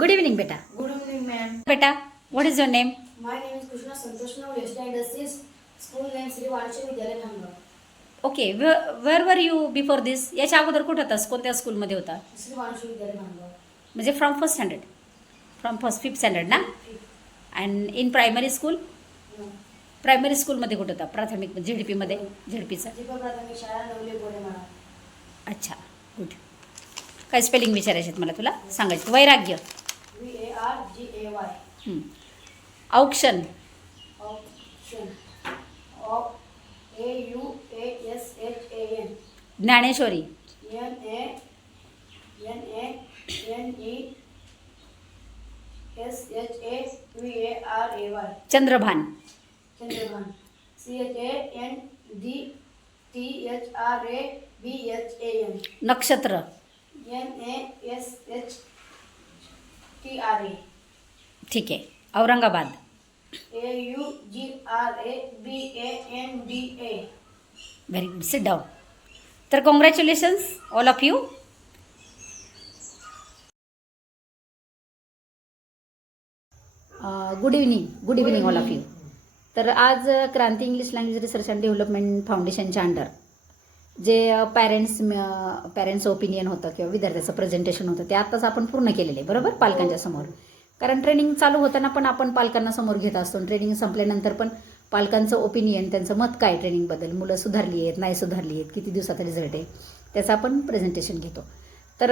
Good evening, beta. Good evening, ma'am. Beta, what is your name? My name is Krishna Santosh Navle, standard 6, school name Sri Vanisha Vidyalaya Bhangav. Okay, where were you before this? याच्या अगोदर कुठं होतास? कोणत्या स्कूलमध्ये होता? Sri Vanisha Vidyalaya Bhangav. म्हणजे from first standard, from first 5th standard ना? And in primary school? No. Primary स्कूलमध्ये कुठं होता? प्राथमिक झेडपीमध्ये? झेडपीचा? दीपक प्राथमिक शाळा नवले बोडेमाळा. अच्छा, गुड. काय स्पेलिंग विचारायचे आहेत मला तुला सांगायचं? वैराग्य. VARGAY. औक्षण. Option. AUASHAN. Dnyaneshwari. NANESHAVARAY. Chandrabhan. Chandrabhan. CHANDTHRABHAN. नक्षत्र. NASHTRA. ठीक आहे. Aurangabad. AUGRABANDA. Very good. Sit down. तर congratulations all of you. Good evening all of you. तर आज Kranti English language research and development फाउंडेशनच्या अंडर जे पॅरेंट्स ओपिनियन होतं किंवा विद्यार्थ्याचं प्रेझेंटेशन होतं ते आत्ताच आपण पूर्ण केलेलं आहे, बरोबर, पालकांच्या समोर. कारण ट्रेनिंग चालू होताना पण आपण पालकांना समोर घेत असतो. ट्रेनिंग संपल्यानंतर पण पालकांचं ओपिनियन, त्यांचं मत काय ट्रेनिंगबद्दल, मुलं सुधारली आहेत, नाही सुधारली आहेत, किती दिवसाचा रिझल्ट आहे, त्याचं आपण प्रेझेंटेशन घेतो. तर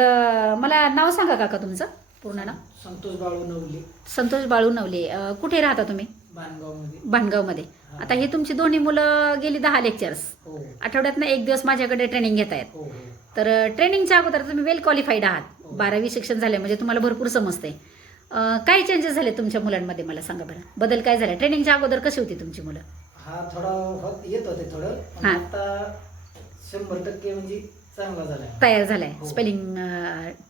मला नाव सांगा काका तुमचं पूर्ण नाव? संतोष बाळू नवले. संतोष बाळू नवले. कुठे राहता तुम्ही? बाणगावमध्ये. भांडगावमध्ये. आता ही तुमची दोन्ही मुलं गेली 10 लेक्चर्स, हो आठवड्यातनं एक दिवस माझ्याकडे ट्रेनिंग घेत आहेत. हो हो. तर ट्रेनिंगच्या अगोदर तुम्ही वेल क्वालिफाईड आहात, 12वी शिक्षण झाले म्हणजे तुम्हाला भरपूर समजते. काय चेंजेस झाले तुमच्या मुलांमध्ये मला सांगा बरं, बदल काय झाला? ट्रेनिंगच्या अगोदर कशी होती तुमची मुलं? हा थोडा येत होते थोडं, पण हा. आता 100% म्हणजे चांगला झाला. तयार झालाय हो. स्पेलिंग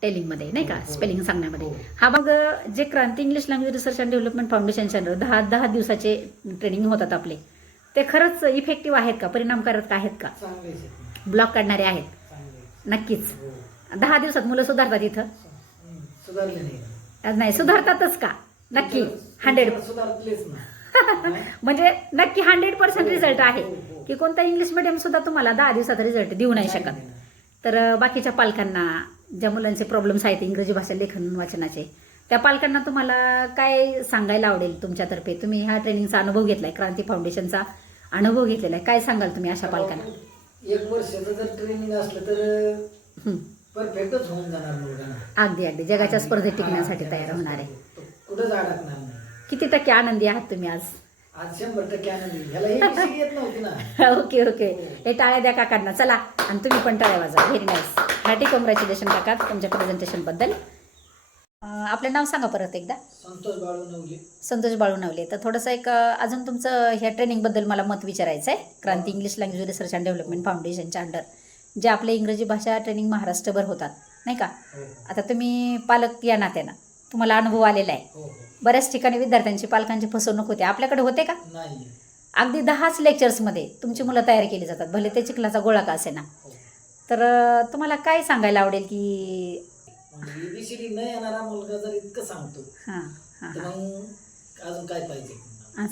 टेलिंगमध्ये, नाही का, हो, हो. स्पेलिंग सांगण्यामध्ये. हो. हा मग जे Kranti English language research and development फाउंडेशनच्या अंडर 10 दिवसाचे ट्रेनिंग होतात आपले, ते खरंच इफेक्टिव्ह आहेत का, परिणामकारक आहेत का, चांगले आहेत. ब्लॉक काढणारे आहेत? चांगले. नक्कीच. हो. 10 दिवसात मुलं सुधारतात इथं? सुधारले नाही. नाही सुधारतातच का? नक्की 100. सुधारलेच ना. म्हणजे नक्की 100% रिझल्ट आहे हो, हो. की कोणता इंग्लिश मिडियम सुद्धा तुम्हाला 10 दिवसाचा रिझल्ट देऊ नाही शकत. तर बाकीच्या पालकांना, ज्या मुलांचे प्रॉब्लेम्स आहेत इंग्रजी भाषा लेखन वाचनाचे, त्या पालकांना तुम्हाला काय सांगायला आवडेल तुमच्यातर्फे? तुम्ही ह्या ट्रेनिंगचा अनुभव घेतलाय, क्रांती फाउंडेशनचा अनुभव घेतलेला आहे, काय सांगाल तुम्ही अशा पालकांना? 1 वर्षाचं जर ट्रेनिंग असलं तर हं. परफेक्टच होऊन जाणार मुलगा. अगदी जगाच्या स्पर्धेत टिकण्यासाठी तयार होणार आहे. कुठंच अडकणार नाही. किती टक्के आनंदी आहात तुम्ही आज? आज 100% आनंदी. ह्याला ही विषय येत नव्हती ना. ओके. हे टाळ्या द्या काकांना. चला, आणि तुम्ही पण टाळ्या वाजवा. Very nice. हार्टी कॉंग्रॅच्युलेशन काका तुमच्या प्रेझेंटेशनबद्दल. आपलं नाव सांगा परत एकदा. संतोष बाळू नवले. संतोष बाळू नवले. तर थोडंसं एक अजून तुमचं ह्या ट्रेनिंगबद्दल मला मत विचारायचं आहे. Kranti English language research and development फाउंडेशनच्या अंडर जे आपले इंग्रजी भाषा ट्रेनिंग महाराष्ट्रभर होतात, नाही का? हो आता तुम्ही पालक या नात्यानं तुम्हाला अनुभव आलेला आहे. हो. बऱ्याच ठिकाणी विद्यार्थ्यांची, पालकांची फसवणूक होते. आपल्याकडे होते का? नाही. अगदी 10च लेक्चर्समध्ये तुमची मुलं तयार केली जातात, भले ते चिखलाचा गोळा का असे ना. हो. तर तुम्हाला काय सांगायला आवडेल की म्हणजे ABCD न येणारा मुलगा जर इतकं सांगतो हां हां तर मग अजून काय पाहिजे?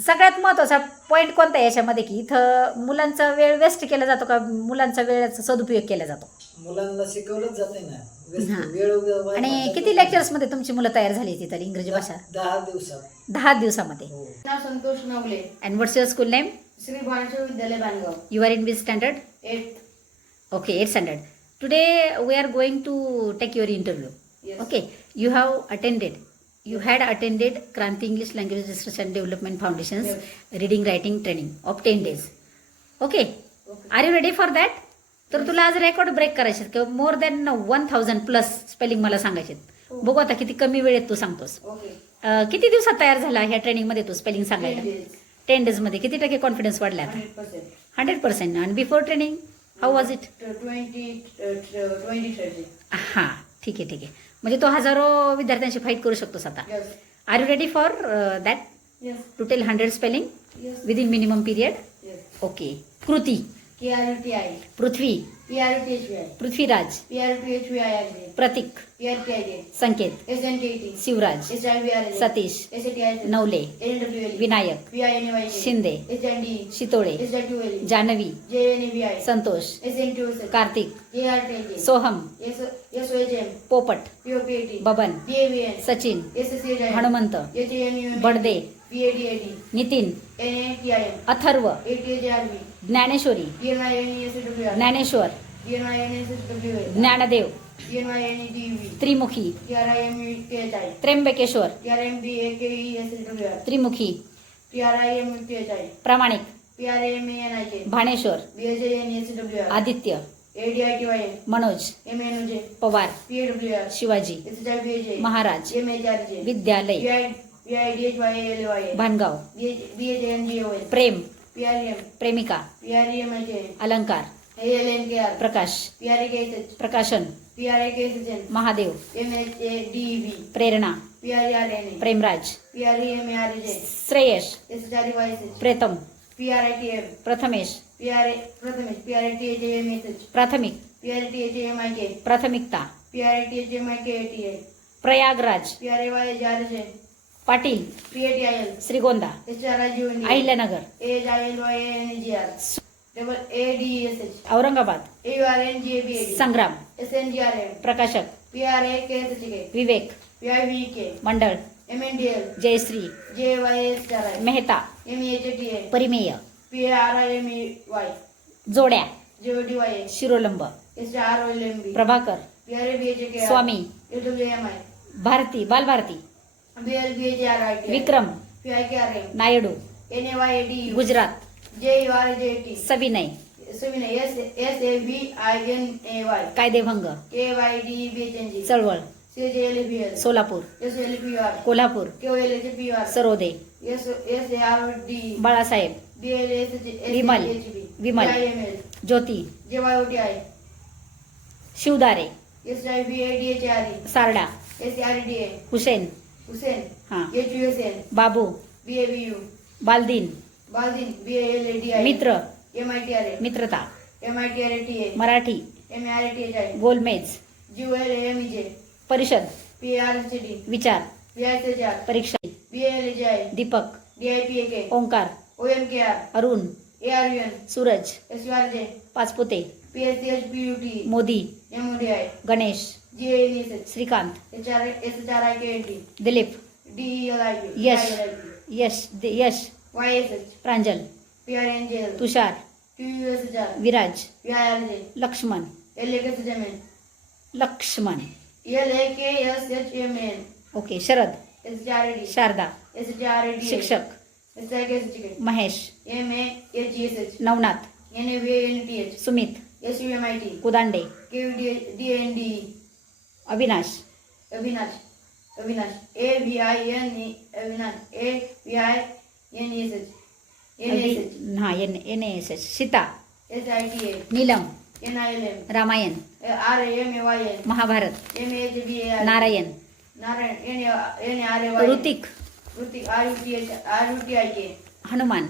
सगळ्यात महत्त्वाचा पॉईंट कोणता आहे याच्यामध्ये, की इथं मुलांचा वेळ वेस्ट केला जातो का मुलांचा वेळेचा सदुपयोग केला जातो? मुलांना शिकवलंच जाते ना. हां. वेळ आणि किती लेक्चर्समध्ये तुमची मुलं तयार झाली तिथं इंग्रजी भाषा? 10 दिवसात. 10 दिवसामध्ये. हो. नाव Santosh Navale, and what's your school name? Shri Vanijya Vidyalaya Bangaon. You are in which standard? 8th. Okay, 8th standard. Today we are going to take your interview. Yes. Okay, you had attended Kranti English Language Research and Development Foundation's reading writing training of 10 days. Okay, are you ready for that? तर तुला आज record break करायचे किंवा more than 1000+ spelling मला सांगायचे. बघू आता किती कमी वेळेत तू सांगतोस. ओके. किती दिवसात तयार झाला ह्या ट्रेनिंगमध्ये तू स्पेलिंग सांगायला? 10 डेजमध्ये. किती टक्के कॉन्फिडन्स वाढला आता? 100%. 100%. आणि before training how was it? 20-30. हां, ठीक आहे. म्हणजे तो हजारो विद्यार्थ्यांशी फाईट करू शकतोस आता. Yes. R you ready for that? Yes. To tail 100 spelling Yes. Within minimum period? Yes. Okay. कृती. PRUTI, पृथ्वी, PRUTHY, पृथ्वीराज, PRUTHYI, प्रतीक, PRTI, संकेत, SNKT, Shivraj, SRVRJ, Satish, SATI, Navale, NWL, Vinayak, VINYK, Shinde, SND, Shitole, SWL, Janvi, JNVI, Santosh, SNQS, Kartik, JRTJ, Soham, SOHM, पोपट, POPAT, Baban, DAVN, Sachin, SSCI, Hanumant, HANUM, Badade, VADAD, Nitin, NATIM, Atharva, ATJRB, Dnyaneshwari, DNYNESWR, Dnyaneshwar, DNYNSWR, Dnyandev, DNYNEDV, त्रिमुखी, TRIMUTHI, Trimbakeshwar, TRMBAKESWR, त्रिमुखी, TRIMUTHI, प्रामाणिक, PRAMANIK, Bhaneshwar, BHANSWR, Aditya, ADITYM, Manoj, MNOJ, Pawar, PWR, Shivaji, SHIBJ, Maharaj, MHRJ, विद्यालय, VIDHYLY, Bhangaon, BHNGOL, प्रेम, PRM, प्रेमिका, PREMIK, अलंकार, ALNKR, Prakash, PRKSH, प्रकाशन, PRKSHN, Mahadev, MHADEV, प्रेरणा, PRRNA, Premraj, PREMRJ, Shreyash, SHRYSH, Pritam, PRITM, Prathamesh, Prathamesh, PRTHMSH, प्राथमिक, PRTHMIK, प्राथमिकता, PRTHMIKATI, Prayagraj, PRYJRJ, Patil, PATIL, Shrigonda, SRIGUND, Ahilyanagar, AJILYNGR, double ADESH, Aurangabad, AURNGABAD, Sangram, SNGRM, प्रकाशक, PRAKSHK, विवेक, PIVK, मंडळ, MNDL, Jayashree, JYSRI, Mehta, MEHTA, परिमेय, PRIMEY, जोड्या, JODY, शिरोलंब, SROLMB, Prabhakar, PRBHK, Swami, UWMI, Bharati, Balbharati, BLBHRIT, Vikram, PIKRM, Naidu, NAYADU, Gujarat, JURJT, सविनय, Suvinay, SAVINAY, कायदेभंग, KYDBHNG, चळवळ, CJLPL, Solapur, SLPR, Kolhapur, KOLHPR, Sarode, SARD, Balasaheb, Vimal, Vimal, IML, Jyoti, JYOTI, Shivdare, SIVADHRE, Sarda, SRDA, Hussain, Hussein, हां, HUSN, Babu, BABU, Baldin, Baldin, BALDI, मित्र, MITRA, मित्रता, MITRTA, मराठी, MRTHI, गोलमेज, GULAMEJ, परिषद, PRCD, विचार, VISHR, परीक्षा, BLHI, Deepak, DIPAK, Omkar, OMKR, Arun, ARUN, Suraj, SURJ, Pachpute, PSCHPUT, Modi, MODI, Ganesh, GANSH, Shrikant, SHRIKNT, Dilip, DELIP, Yash, Yash, Yash, YSH, Pranjal, PRNGL, Tushar, QUSHR, Viraj, VIRJ, Laxman, LAKSHMN, Laxman, LAKSHMN, okay, Sharad, SHRD, Sharada, SHRD, शिक्षक, SHRD, Mahesh, MAHGSH, Navnath, NAVNTH, Sumit, SUMIT, Kudande, KVDND, Avinash, Avinash, AVINE, Avinash, AVINESH, NSH, हा NASH, Sita, SITA, Neelam, NILM, Ramayana, RAMAYN, Mahabharata, MHBAR, Narayan, NRAY, Hrithik, RUTIK, Hanuman,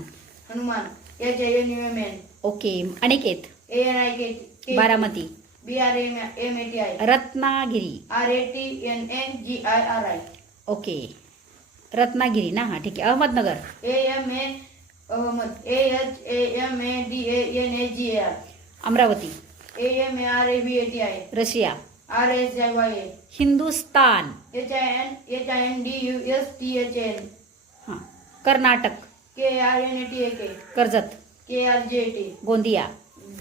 Hanuman, HANUMN, okay, Aniket, ANIK, Baramati, BRMATI, Ratnagiri, RATNNGIRI, okay, Ratnagiri ना, हा ठीक आहे, Ahmednagar, AMA Ahmad, AHAMADANAGAR, Amravati, AMARABATI, Russia, RSIYA, Hindustan, HINDUSTHN, हां, Karnataka, KRNATAK, Karjat, KRJT, Gondia,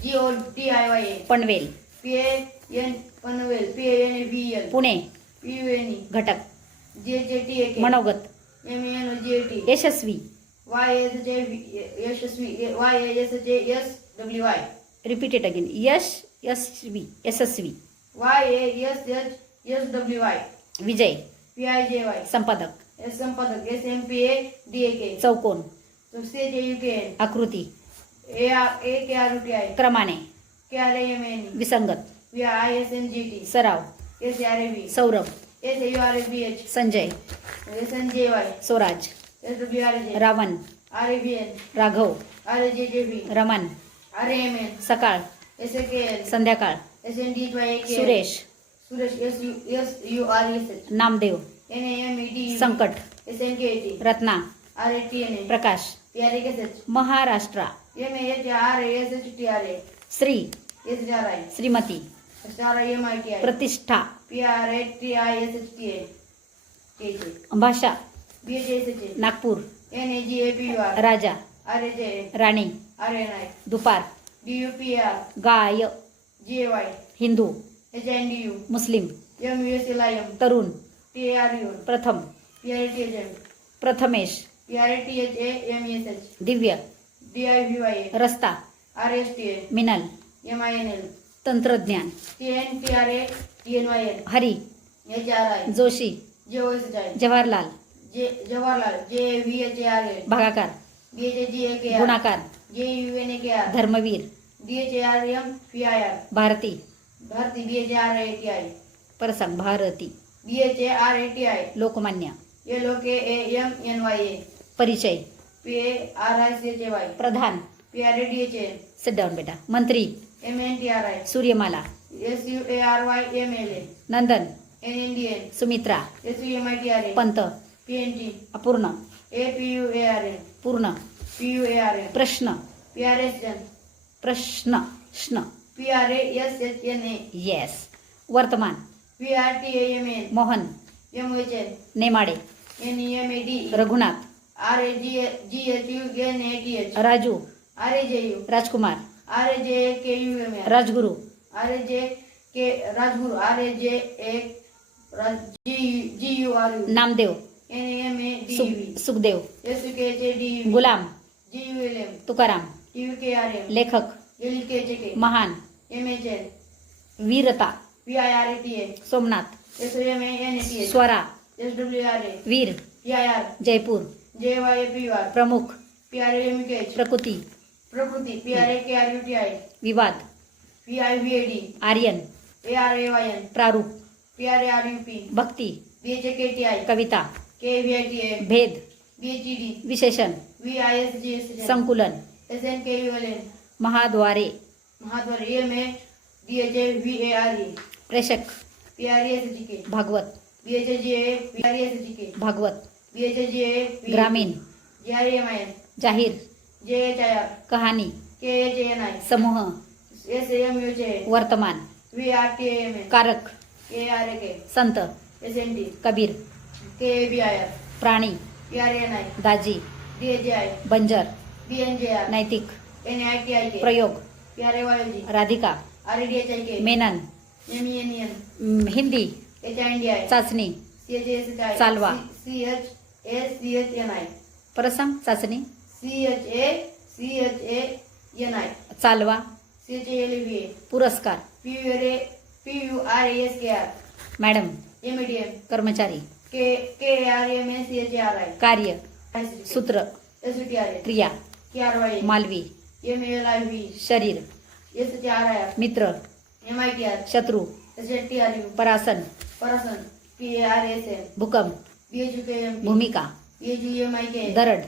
GODIYA, Panvel, Panvel, PANVL, Pune, PUNE, घटक, JJTAK, मनोगत, MANOJT, Yashasvi, YSHSWY, repeat it again, Yashasvi, YSHSWY, Vijay, PIJY, संपादक, संपादक, SMPADAK, चौकोन, CJUKN, आकृती, AKRUTI, क्रमाने, KRAMN, विसंगत, VISNGT, सराव, SRAB, Saurabh, SAURBH, Sanjay, SNJY, Swaraj, SWRJ, Ravana, RABN, Raghav, RJJB, Raman, RAMN, सकाळ, SAKL, संध्याकाळ, SNDHYAKL, Suresh, Suresh, SURESH, Namdev, NAMEDU, संकट, SNKT, Ratna, RATNA, Prakash, PRAKSH, Maharashtra, MAHRASHTRA, Shri, SHRI, Shrimati, SRIMITI, प्रतिष्ठा, PRATISHTA, KJ, भाषा, BHSH, नागपूर, NAGAPUR, राजा, RAJ, राणी, RNI, दुपार, DUPR, गाय, GY, हिंदू, HNDU, मुस्लिम, MUSLIM, तरुण, TRU, प्रथम, PRTHM, प्रथमेश, PRTHAMESH, दिव्य, DIVYA, रस्ता, RSTA, मिनल, MINL, तंत्रज्ञान, TNPRA, TNYN, Hari, HRI, Joshi, JOSI, Jawaharlal, Jawaharlal, JVHARL, भागाकार, BHGAKR, गुणाकार, JUNAKR, Dharmveer, DHARM, PIR, Bharti, Bharti, BHRATI, परसंग, भारती, BHARATI, लोकमान्य, LOKAMNYA, परिचय, PARICHY, प्रधान, PRADHA, सिट डाऊन बेटा, मंत्री, MNTRI, सूर्यमाला, SUARYMLA, Nandan, NNDN, Sumitra, SUMITRA, Pant, PNT, अपूर्ण, APUARN, पूर्ण, PUARN, प्रश्न, PRSN, प्रश्न, श्न, PRASHNA, येस, वर्तमान, PRTAMN, Mohan, MHN, Nemade, NEMADE, Raghunath, RAGHUNATH, Raju, RAJU, राजकुमार, RAJKUMR, Rajguru, Rajguru, RAJGURU, Namdev, NAMADEV, Sukhdev, SUKHDEV, गुलाम, GULM, तुकाराम, TUKRM, लेखक, LKJK, महान, MHN, वीरता, PIRTA, Somnath, SOMANATH, Swara, SWRA, वीर, PIR, जयपूर, JYPUR, प्रमुख, PRAMKH, प्रकृती, Prakriti, PRAKRUTI, विवाद, PIVAD, आर्यन, ARAYN, प्रारूप, PRARUP, भक्ती, BHKTI, कविता, KVITA, भेद, BHED, विशेषण, VISGSN, संकुलन, SNKULN, महाद्वारे, Mahatwar, EMA, DHAVARE, प्रेषक, PRSGK, Bhagwat, BHGA, PRSGK, Bhagwat, BHGA, ग्रामीण, JRMIN, जाहीर, JHIR, कहाणी, KHANI, समूह, SAMUHA, वर्तमान, VRTAMN, कारक, KRK, संत, SND, कबीर, KBIR, प्राणी, PRNI, दाजी, DHI, बंजर, BNJR, नैतिक, NITIK, प्रयोग, PRAYOG, Radhika, RDHIK, Menon, MENN, Hindi, HINDI, चाचणी, CHSHI, चालवा. CHACHNI, प्रसंग, चाचणी, CHACHANI, चालवा, CHLVA, पुरस्कार, PURASKR, मॅडम, MEDM, कर्मचारी, KRMNCHRI, कार्य, सूत्र, SUTRA, क्रिया, KRY, मालवी, MLIV, शरीर, SHRIR, मित्र, MITR, शत्रू, SHTRU, परासन, Parasan, PARSN, भूकंप, BHUKMP, भूमिका, BHUMIK, दरड,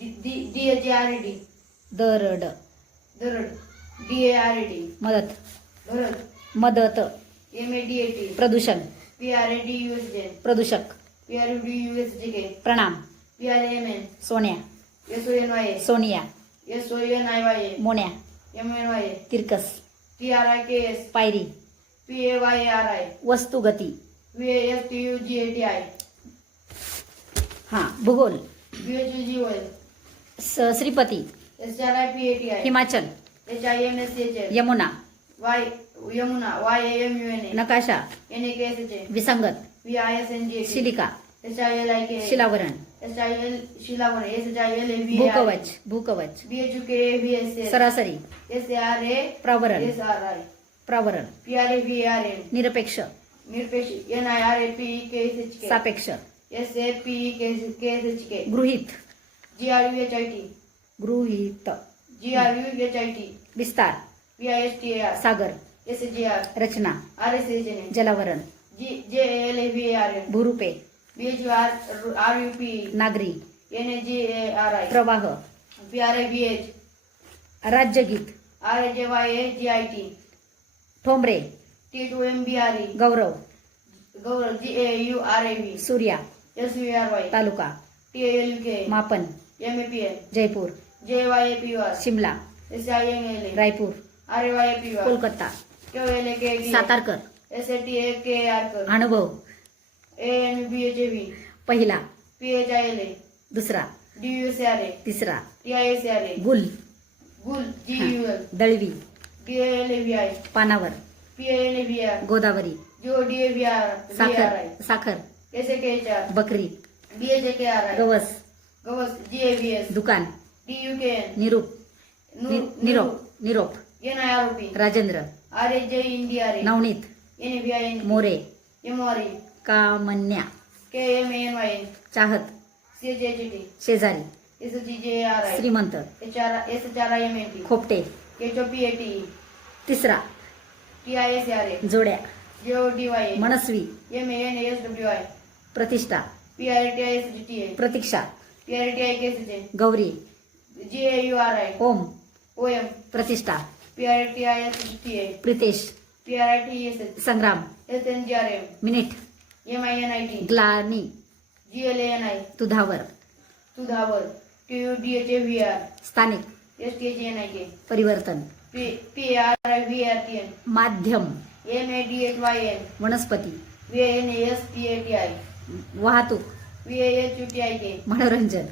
DHRD, दरड, Darad, DARD, मदत, Bharat, मदत, MADAT, प्रदूषण, PRADUSJN, प्रदूषक, PRUDUSJK, प्रणाम, PRAMN, सोन्या, SONYA, सोनिया, SONIYA, मोन्या, MNYA, तिरकस, TRIKS, पायरी, PAYRI, वस्तुगती, VASTUGATI, हां, भूगोल, BHUGOL, Shripati, SRIPATI, Himachal, HIMSHL, Yamuna, Yamuna, YAMUNA, नकाशा, NAKSHA, विसंगत, VISNGT, शिलिका, SILIK, शिलावरण, शिलावर, SHILVAR, भूकवच, भूकवच, BHUKVSS, सरासरी, SARA, प्रावरण, SRI, प्रावरण, PRAVRN, निरपेक्ष, निरपेक्ष, NIRAPEKSHK, सापेक्ष, SAPEKSHK, गृहीत, GRUHIT, गृहीत, GRUHIT, विस्तार, VISTAR, सागर, SGR, रचना, RSHN, जलावरण, JLVARN, भूरूपे, BHRUP, नागरी, NAGARI, प्रवाह, PRIVH, राज्यगीत. RAJYAGIT. ठोंबरे. T2MBRE. गौरव. गौरव GAURAV. सूर्या. SURY. तालुका. TALUK. मापन. MAPL. Jaipur. JYAPUR. Shimla. SIMLA. Raipur. RYAPUR. Kolkata. QLAKD. सातारकर. SATAKARकर. अनुभव. ANBHAV. पहिला. PHILA. दुसरा. DUSRA. तिसरा. TISRA. गुल. GUL. GUL. दळवी. DALAVI. पानावर. PANAVR. गोदावरी. GODAVR. साखर. साखर. SAKHR. बकरी. BHAKRI. गवस. गवस GAVS. दुकान. DUKN. निरूप. निरोप. निरोप. NIROP. Rajendra. RAJINDRA. Navneet. NAVIN. More. MRE. कामन्या. KMANYN. चाहत. CHHT. शेजारी. SHJRI. श्रीमंत. SHRIMNT. खोपटे. KHOPATE. तिसरा. TISRA. जोड्या. JODYA. मनस्वी. MANASWI. प्रतिष्ठा. PRTISGTA. प्रतीक्षा. PRTIKSJ. गौरी. GAURI. ओम. OM. प्रतिष्ठा. PRTISGTA. प्रितेश. PRITSH. संग्राम. SNGRM. मिनिट. MINIT. ग्लानी. GLANI. तुधावर. तुधावर. TUDHAVR. स्थानिक. STHNIK. परिवर्तन. PRIVRTN. माध्यम. MADHYN. वनस्पती. VANASTATI. वाहतूक. VAHUTIK. मनोरंजन.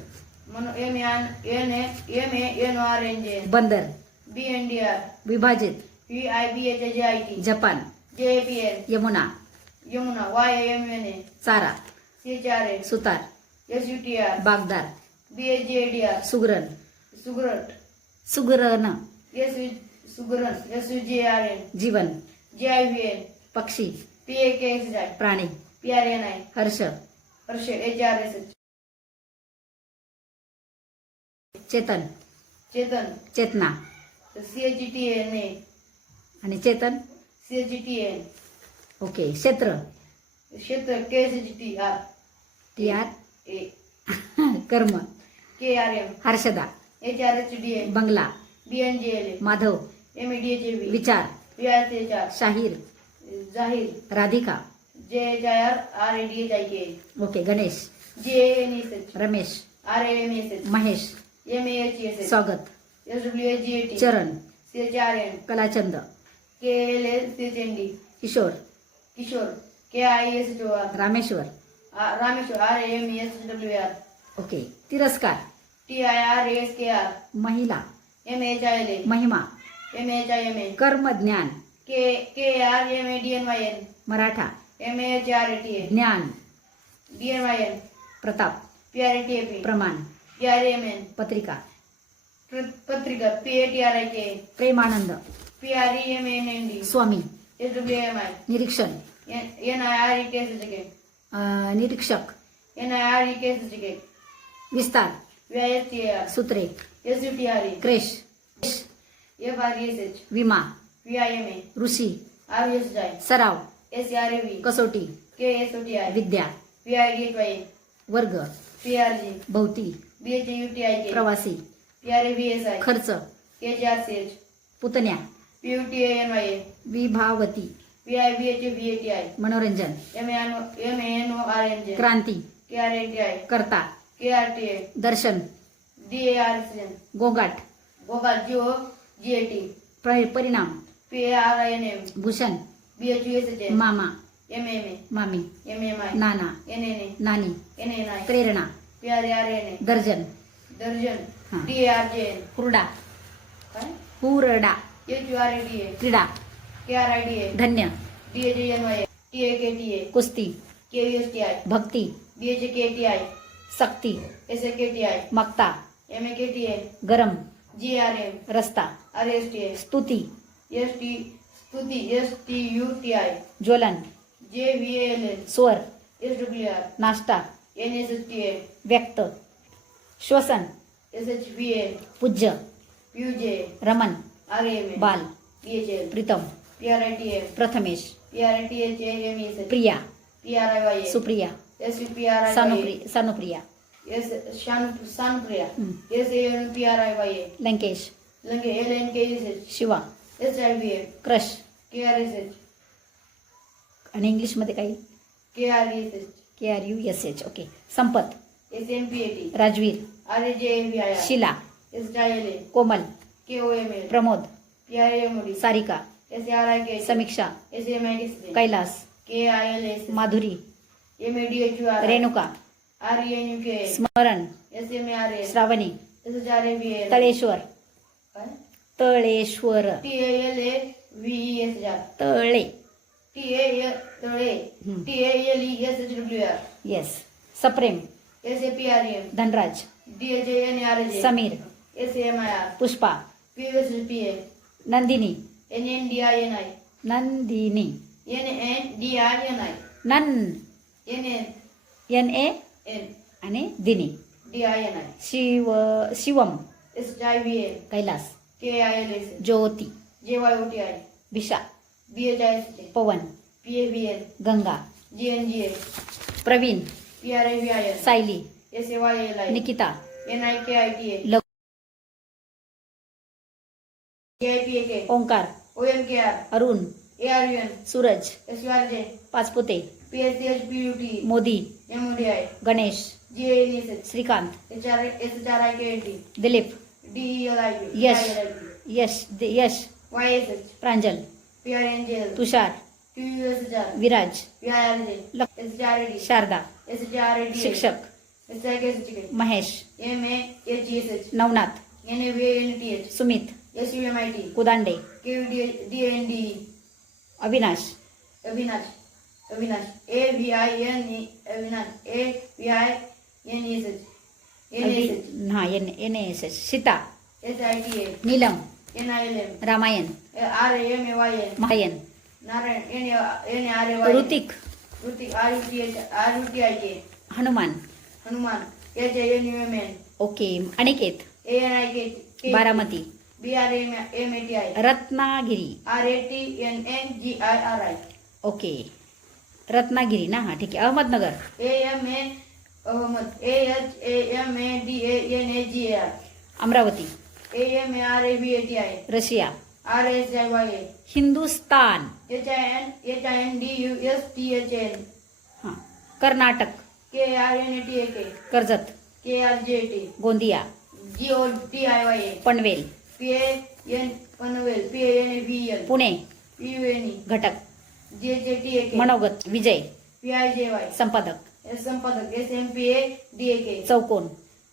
MANORNJ. बंदर. BNDR. विभाजित. VIBHJIT. Japan. JAPL. Yamuna. Yamuna. YAMNA. चारा. CHRA. सुतार. SUTR. बागदार. BHJDR. सुगरण. सुगरण. सुगरण. सुगरण. SUJRN. जीवन. JIVN. पक्षी. PAKSI. प्राणी. PRNI. हर्ष. हर्ष. HRSH. चेतन. चेतन. चेतना. CHTN. आणि चेतन. CHTN. ओके. क्षेत्र. क्षेत्र. KSHTR. TR. A. कर्म. KRM. हर्षदा. HRHDN. बंगला. BNJL. माधव. MADHAV. विचार. VRCHR. शाहीर. जाहीर. Radhika. JHIR. RADHIK. Okay. Ganesh. JANSH. Ramesh. RAMSH. Mahesh. MAHSH. स्वागत. SWGAT. चरण. CHRN. Kalachand. KLSCHND. Kishor. Kishor. KISHOR. Rameshwar. Rameshwar. RAMESWR. Okay. तिरस्कार. TIRASKR. महिला. MHILA. महिमा. MHIMA. कर्म ज्ञान. KRMADNYN. मराठा. MHRTA. ज्ञान. DNYN. प्रताप. PRTAP. प्रमाण. PRMN. पत्रिका. पत्रिका. PATRIK. प्रेमानंद. PREMNND. स्वामी. SWMI. निरीक्षण. NIREKSHK. निरीक्षक. NIREKSHK. विस्तार. VISTAR. सूत्रे. SUTRE. क्रेश. FRESH. विमा. VIMA. ऋषी. RSI. सराव. SRAV. कसोटी. KSOTI. विद्या. VIDHY. वर्ग. PRG. भवती. BHUTIK. प्रवासी. PRAVSI. खर्च. KHRCH. पुतण्या. PUTANYA. विभावती. VIBHVATI. मनोरंजन. MANORNJ. क्रांती. KRNTI. कर्ता. KRTA. दर्शन. DARCN. गोगाट. गोपाल. GOGAT. परिणाम. PRINM. भूषण. BHUSHN. मामा. MMA. मामी. MMI. नाना. NNA. नानी. NNI. प्रेरणा. PRRNA. दर्जन. दर्जन. हा. DARJN. हुरडा. काय? हुरडा. HURADA. क्रीडा. KRIDA. धन्य. DHNY. TAKTA. कुस्ती. KUSTI. भक्ती. BHKTI. सक्ती. SAKTI. मक्ता. MAKTA. गरम. GRM. रस्ता. RSTA. स्तुती. स्तुती. STUTI. ज्वलन. JVALL. स्वर. SWR. नाश्ता. NSHTA. व्यक्त. श्वसन. SHVA. पूज्य. PUJ. रमन. RMA. बाल. PHL. Pritam. PRITM. Prathamesh. PRTHMES. Priya. PRIYA. Supriya. SPRIYA. Sanupriya. Sanupriya. हं. SANPRIYA. लंकेश. लंगे LNKSH Shiva, SIVM crush. KRSH आणि इंग्लिशमध्ये काही KRESH KRUSH. Okay. Sampat, SMPAT Rajveer, RAJVIR Shila, SDILA Komal, KOML Pramod, PRAMOD Sarika, SRIK Samiksha, SMIKSH Kailas, KILS Madhuri, MADHUR Renuka, RENUK स्मरण, SMARS Shravani, SHRAVL Taleshwar, Taleshwar, TALAVESR तळे. तळे हम्म. TALESHWR yes. सप्रेम, SAPRM Dhanraj, DHANRJ Sameer, SAMIR Pushpa, PUSPA Nandini, NNDINI Nandini, NNDINI नन, NNDINI NA आणि दिनी. Shivam, SHIVM Kailas, KILS Jyoti, JYOTI विशा, BHIST Pavan, PAVL Ganga, GNGA Pravin, PRAVIN Sayali, SAYLI Nikita, NIKITA लघु, JIPAK Omkar, OMKR Arun, ARUN Suraj, SURJ Pachpute, PSCHPUT Modi, MODI Ganesh, GANSH Shrikant, SHRIKNT Dilip, DELIP Yash, Yash, Yash, YSH Pranjal, PRNGL Tushar, QUSHR Viraj, PIRJ लक- SHRD Sharada, SHRD शिक्षक, SHRD Mahesh, MAHGSH Navnath, NAVNTH Sumit, SUMIT Kudande, KVDND Avinash, Avinash AVIN Avinash AVINSH NSH हा NASH, Sita, SITA Neelam, NILM Ramayana, RAMAYN महायन, Narayan NRAYN Rutik, RUTIK Hanuman. Hanuman HANUMN okay. Aniket, ANIK Baramati, BRAMATI Ratnagiri. RATNNGIRI okay. Ratnagiri ना. हा ठीक आहे. Ahmednagar, AMA Ahmad AHAMADANAGAR Amravati, AMARAVATI Russia, RSIYA Hindustan. HINDUSTHN हा. Karnataka, KRNATAK Karjat, KRJT Gondia, GOTIYA Panvel, PAN Panvel PANVL Pune, PUNE घटक, JJTAK मनोगत, विजय, PIJY संपादक, संपादक SMPA DAK चौकोन,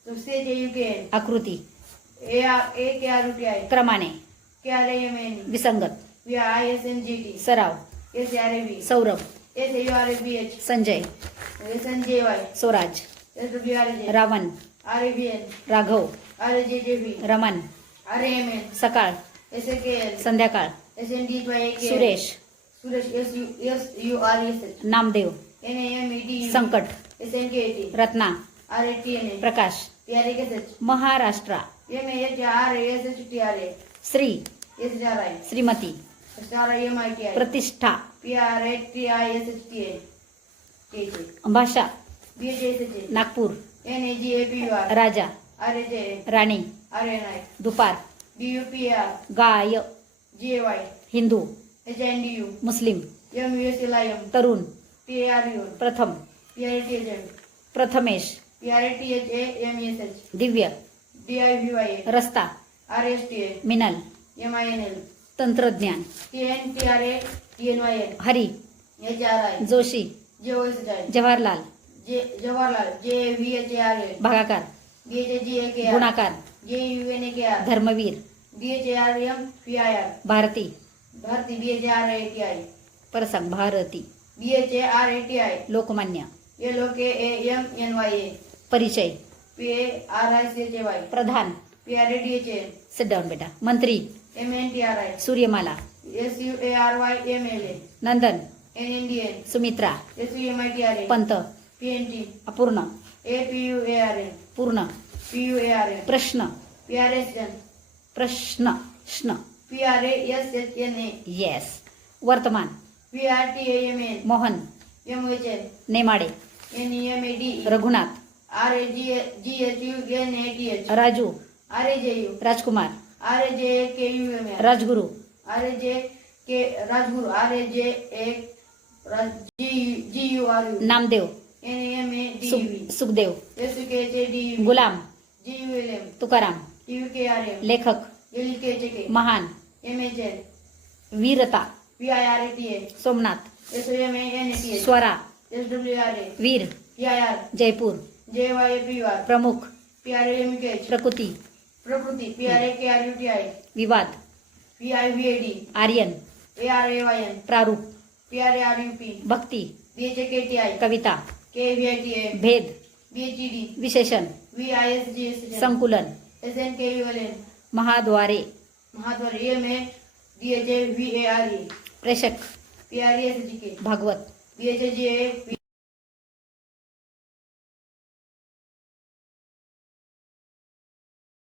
CJUKN आकृती, AKRUTI क्रमाने, KRAMN विसंगत, ISNGT सराव, SRAV Saurabh, SAURBH Sanjay, SNJY Swaraj, SWRJ Ravana, RAVN Raghav, RJJV Raman, RAMN सकाळ, SAKL संध्याकाळ, SNDYAK Suresh, SURSH Namdev, NAMED संकट, SNKT Ratna, RATNA Prakash, PRAKSH Maharashtra, MAHRASHTRA Shri, SRI Shrimati, SRIMITI प्रतिष्ठा, PRATISHTA भाषा, BHSH नागपूर, NAGAPUR राजा, RJ राणी, RNI दुपार, BUPR गाय, JY हिंदू, HNDU मुस्लिम, MUSLIM तरुण, PRU प्रथम, PRTHM प्रथमेश, PRTHAMSH दिव्य, DIVY रस्ता, RSTA मिनल, MINL तंत्रज्ञान, TNTRA TNYN Hari, HRI Joshi, JOSHI Jawaharlal, Jawaharlal JVHARA भागाकार, BHGAKR गुणाकार, JUNAKR Dharamvir, BHRM PIR Bharati, Bharati BHRATI परसंग, भारती, BHARATI लोकमान्य, LOKAMNYA परिचय, PARICHY प्रधान, PRADHA सिट डाऊन बेटा, मंत्री, MNTRI सूर्यमाला, SUARYMLA Nandan, NNDN Sumitra, SUMITRA Pant, PNT अपूर्ण, APUARN पूर्ण, PUARN प्रश्न, PRSN प्रश्न, श्न, PRASHNA येस, वर्तमान, PRTAMN Mohan, MHN Nemade, NEMADE Raghunath, RAGHUNATH Raju, RAJU राजकुमार, RAJKUM Rajguru Rajguru GURU Namdev NAMADEV Sukhdev SUKJDU गुलाम GULM तुकाराम TUKRM लेखक LKJK महान MHN वीरता VIRTA Somnath SOMANATH Swara SWRA वीर PIR जयपूर JYPUR प्रमुख PRAMKH प्रकृती प्रकृती PRAKRUTI विवाद PIVAD आर्यन ARAYN प्रारूप PRARUP भक्ती BHKTI कविता KVITA भेद BHED विशेषण VISGS संकुलन SNKULN महाद्वारे महाद्वार EMA DHA VARE प्रेषक PRESGK भागवत BHGA